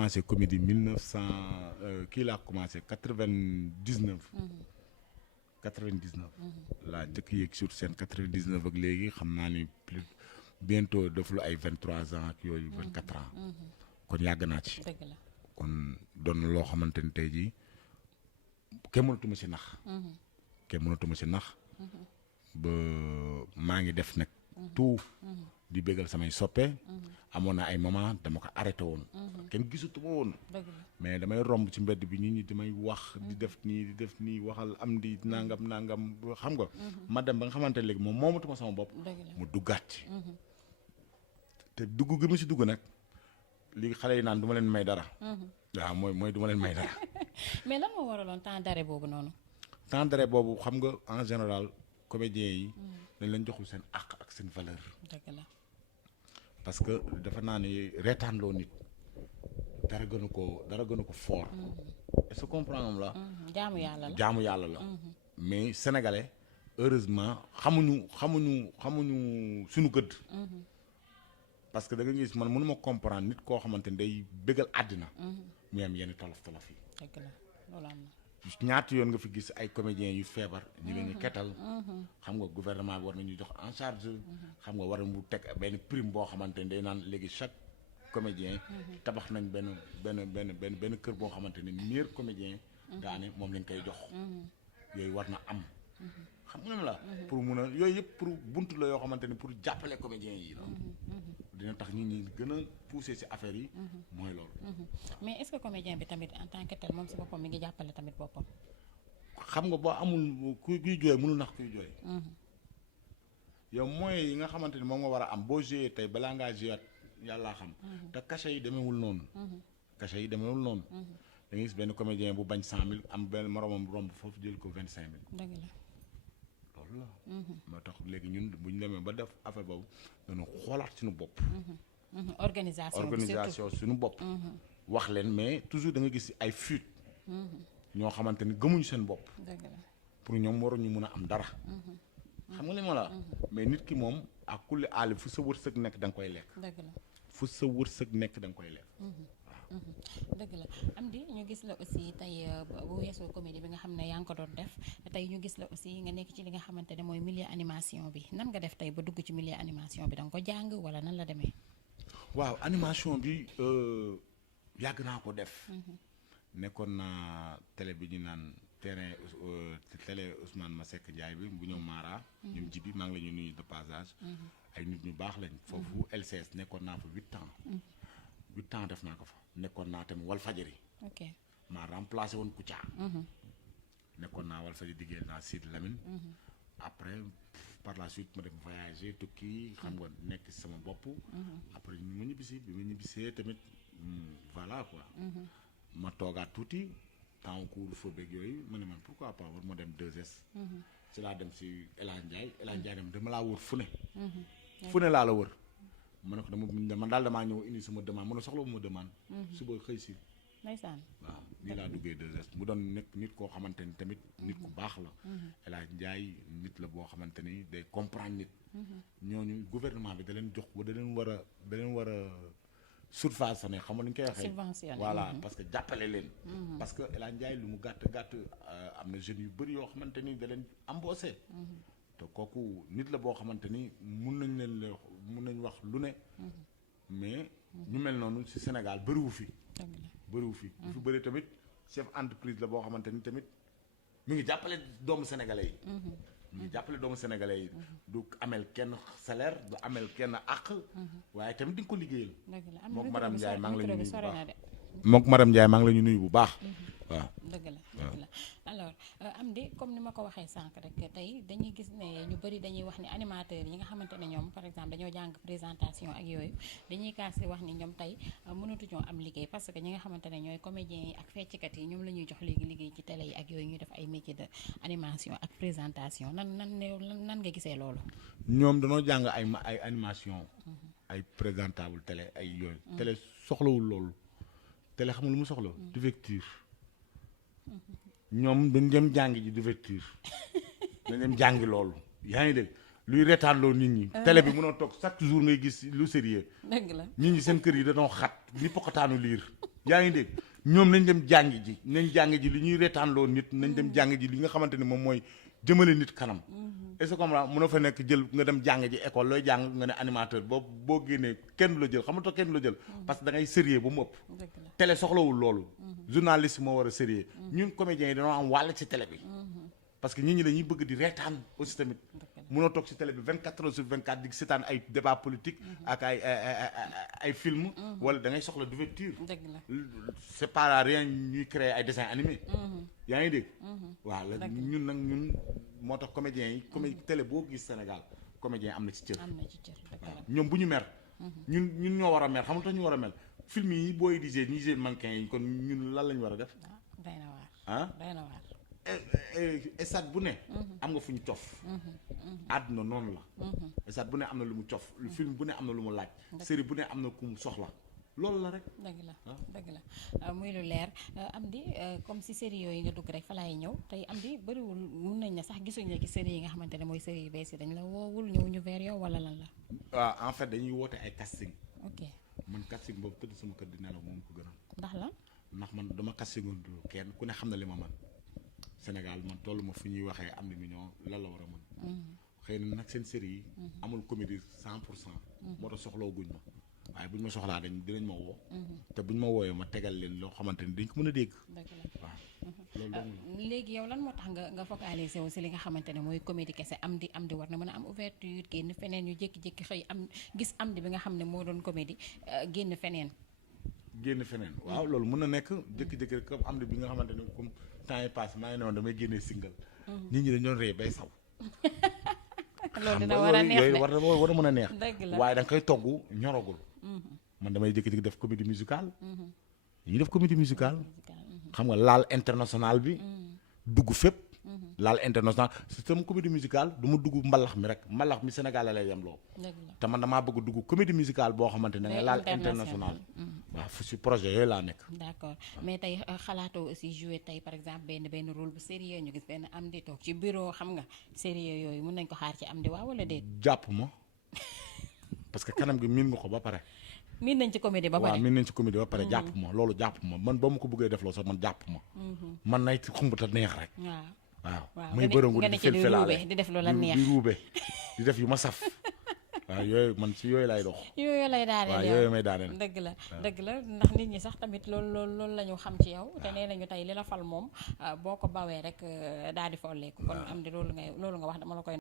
commencé comédie 1900 kii laa commencé 99. 99. laa njëkk yéeg sur scène 99 ak léegi xam naa ni plus bientôt def lu ay 23 ans ak yooyu 24 ans. kon yàgg naa ci. dëgg la kon doon na loo xamante ni tey jii kenn mënatuma si nax. kenn mënatuma si nax. ba maa ngi def nag tout di bégal samay soppe. amoon na ay moment dama ko arrêté woon. kenn gisatuma woon. mais damay romb ci mbedd bi nit ñi damay wax di def nii waxal am di nangam xam nga. ma dem ba nga xamante ne léegi moom moomatuma sama bopp. mu duggaat ci. te dugg gi mu si dugg nag li xale yi naan du ma leen may dara. waaw mooy du ma leen may dara. mais lan moo waraloon temps d'arrêt boobu noonu. temps d'arrêt boobu xam nga en général comédiens yi. dañ leen joxul seen àq ak seen valeur. dëgg la. parce que dafa naa ne reetaanloo nit dara gënu ko fort. est-ce que comprendre la. jaamu yàlla la. mais sénégalais heureusement xamuñu suñu gëdd. parce que da nga gis man mënuma comprendre nit koo xamante ni day bëggal àddina. mu am yenn tolof yi. dëgg la loolu am na. ñaata yoon nga fi gis ay comédiens yu feebar. ñu leen ñu kettal. xam nga gouvernement bi war nañu jox en charge. xam nga war mu teg benn prime boo xamante ni day naan léegi chaque comédien. tabax nañ benn kër boo xamante ni meilleur comédien. daane moom lañ koy jox. yooyu war na am. xam nga la. pour mun a yooyu yëpp pour buntu la yoo xamante ni pour jàppale comédiens yi la. dina tax nit ñi gën a pousser ci affaire yi. mooy loolu. mais est-ce que comédien bi tamit en tant que tel moom ci boppam mi ngi jàppale tamit boppam. xam nga boo amul kuy jooy mënul nax kuy jooy. yow moyens yi nga xamante ni moom nga war a am boo joué tey balaa ngaa joué yàllaa xam. te cachet yi demeewul noonu. da ngay gis benn comédien bu bañ 100 000 am benn moromam romb foofu jël ko 25 000. dëgg la. loolu la. moo tax léegi ñun bu ñu demee ba def affaire boobu dañu xoolaat suñu bopp. organisation suñu bopp. wax leen mais toujours da nga gis ay fuite. ñoo xamante ni gëmuñu seen bopp. dëgg la. pour ñoom waruñu mun a am dara. xam nga li ma la. mais nit ki moom ak kulli aali fu sa wërsëg nekk da nga koy lekk. dëgg la. fu sa wërsëg nekk da nga koy lekk. dëgg la Amdy ñu gis la aussi tey bu weesoo comédie bi nga xam ne yaa ngi ko doon def tey ñu gis la aussi nga nekk ci li nga xamante ne mooy milieu animation bi nan nga def tey ba dugg ci milieu animation bi da nga ko jàng wala nan la demee. waaw animation bi yàgg naa ko def. nekkoon naa télé bi ñu naan terrain télé Ousmane Masseck Ndiaye bi bu ñëw Mara. ñoom jibi maa ngi la ñu nuyu de passage. ay nit ñu baax lañ. foofu LCS nekkoon naa fa 8 ans. 8 ans def naa ko fa. nekkoon naa tamit Walfadjri. ok maa remplacé woon Kouthia. nekkoon naa Walfadjri diggéey naa Sidi Lamine. après par la suite ma dem voyager tukki xam nga nekk ci sama bopp. après ma ñibbisi bi ma ñibbisee tamit voilà quoi. ma toogaat tuuti temps couvre-feu beeg yooyu ma ne man pourquoi pas war ma dem 2S. ci laa dem ci El Hadj Ndiaye dem dama laa wër fu ne. fu ne laa la wër. ma ne ko man daal damaa ñëw indi sama demande mu ne soxla bu ma demande. suba xëy si. ndeysaan. waaw nii laa duggee 2S mu doon nekk nit koo xamante ni tamit nit ku baax la. El Hadj Ndiaye nit la boo xamante ni day comprendre nit. ñooñu gouvernement bi da leen jox da leen war a subventionné xam nga ni ñu koy waxee. subventionné voilà parce que jàppale leen. parce que El Hadj Ndiaye lu mu gàtt am na jeunes yu bëri yoo xamante ni da leen embauché. te kooku nit la boo xamante ni mun nañ wax lu ne. mais ñu mel noonu ci Sénégal bëriwu fi. bu fi bëri tamit chef entreprise la boo xamante ni tamit mi ngi jàppale doomu sénégalais yi. mi ngi jàppale doomu sénégalais yi. du amel kenn salaire du amel kenn àq. waaye tamit di nga ko liggéeyal. mook madame Ndiaye maa ngi la ñu nuyu bu baax mook madame Ndiaye maa ngi la ñu nuyu bu baax. waaw dëgg la alors Amdy comme ni ma ko waxee sànq rek tey dañuy gis ne ñu bëri dañuy wax ni animateurs yi nga xamante ne ñoom par exemple dañoo jàng présentation ak yooyu dañuy kaas di wax ni ñoom tey mënatuñoo am liggéey parce que ñi nga xamante ne ñooy comédiens yi ak fecckat yi ñoom la ñuy jox léegi liggéey ci télé yi ak yooyu ñuy def ay métier de animation ak présentation nan nga gisee loolu. ñoom dañoo jàng ay animation. ay présentable télé ay yooyu. télé soxlawul loolu. télé xamul lu mu soxla. d'ouverture. ñoom dañ dem jàngi ji d'ouverture dañ dem jàngi loolu yaa ngi dégg luy reetaanloo nit ñi. télé bi mënoo toog chaque jour ngay gis lu sérieux. dëgg la nit ñi seen kër yi dañoo xat ni poqataanu liir yaa ngi dégg ñoom nañ dem jàng ji li ñuy reetaanloo nit nañ dem jàng ji li nga xamante ni moom mooy jëmale nit kanam. est-ce que comme là mën na fa nekk jël nga dem jàng ji école looy jàng nga ne animateur boo génnee kenn du la jël xam nga kenn du la jël. parce que da ngay sérieux ba mu ëpp. télé soxlawul loolu. journaliste moo war a sérieux. ñun comédiens yi dañoo am wàll ci télé bi. parce que nit ñi dañuy bëgg di reetaan aussi tamit. mënoo toog ci télé bi 24 heures sur 24 di seetaan ay débat politique ak ay film wala da ngay soxla d'ouverture. c'est pas rien ñuy créer ay dessins animés. yaa ngi dégg. waaw la ñun moo tax comédiens yi télé boo gis Sénégal comédien am na ci cër. waaw ñoom bu ñu mer. ñun ñoo war a mer xam nga tax ñu war a mer film yi booy disee ñi seen mannequin yi kon ñun lan lañu war a def. day na waar. ah day na waar. stade bu ne. am nga fu ñu cof. àdduna noonu la. stade bu ne am na lu mu cof film bu ne am na lu mu laaj. série bu ne am na ku mu soxla. loolu la rek. dëgg la muy lu leer Amdy comme si série yooyu nga dugg rek fa laay ñëw tey Amdy bëriwul mun nañ ne sax gisuñu la ci série yi nga xamante ne mooy série yu bees yi dañ la woowul ñëw ñu vers yow wala lan la. waaw en fait dañuy woote ay casting. ok man casting boobu tëdd sama kër di nelaw moom ko gënal. ndax la. ndax man dama castingoon kenn ku ne xam na li ma man Sénégal man tollu ma fu ñuy waxee am na million lan la war a mën. xëy na nag seen série yi. amul comédie 100%. moo tax soxloo guñ ma. waaye bu ñu ma soxlaa dinañ ma woo. te bu ñu ma wooyee ma tegal leen loo xamante ni dañ ko mën a dégg. waaw loolu léegi yow lan moo tax nga focaliser wu si li nga xamante ne mooy comédie kese Amdy war na mën a am ouverture génn feneen yu jékki-jékki xëy gis Amdy bi nga xam ne moo doon comédie génn feneen. waaw loolu mën na nekk jékki-jékki rek comme Amdy bi nga xamante ne comme temps yi passé maa ngi ne woon damay génnee single. nit ñi dañu doon ree bay saw. loolu dina war a neex de war a mën a neex. dëgg la waaye da nga koy togg ñoragul. man damay jékki-jékki def comédie musicale. ñuy def comédie musicale. xam nga laal international bi. dugg fépp. laal international c'est sama comédie musicale du ma dugg mbalax mi rek mbalax mi Sénégal la lay yem loo. te man damaa bëgg dugg comédie musicale boo xamante ne nga laal international. waaw fu si projet yooyu laa nekk. d'accord mais tey xalaatoo aussi jouer tey par exemple benn rôle bu sérieux ñu gis benn Amdy toog ci bureau xam nga sérieux yooyu mën nañ ko xaar ci Amdy waaw wala déet. jàpp ma parce que kanam gi miin nga ko ba pare. miin nañ ci comédie ba pare waaw miin nañ ci comédie ba pare jàpp ma loolu jàpp ma man ba ma ko bëggee def loo sax man jàpp ma. man nay xumbata neex rek. waaw muy bërëngu di felfelaale di def lu la neex di ruube di def yu ma saf. waaw yooyu man si yooyu lay dox. yooyu lay daaneel waaw yooyu may daaneel. dëgg la ndax nit ñi sax tamit loolu la ñu xam ci yow te nee nañu tey li la fal moom boo ko bawee rek daal di folleeku kon Amdy loolu nga wax dama la koy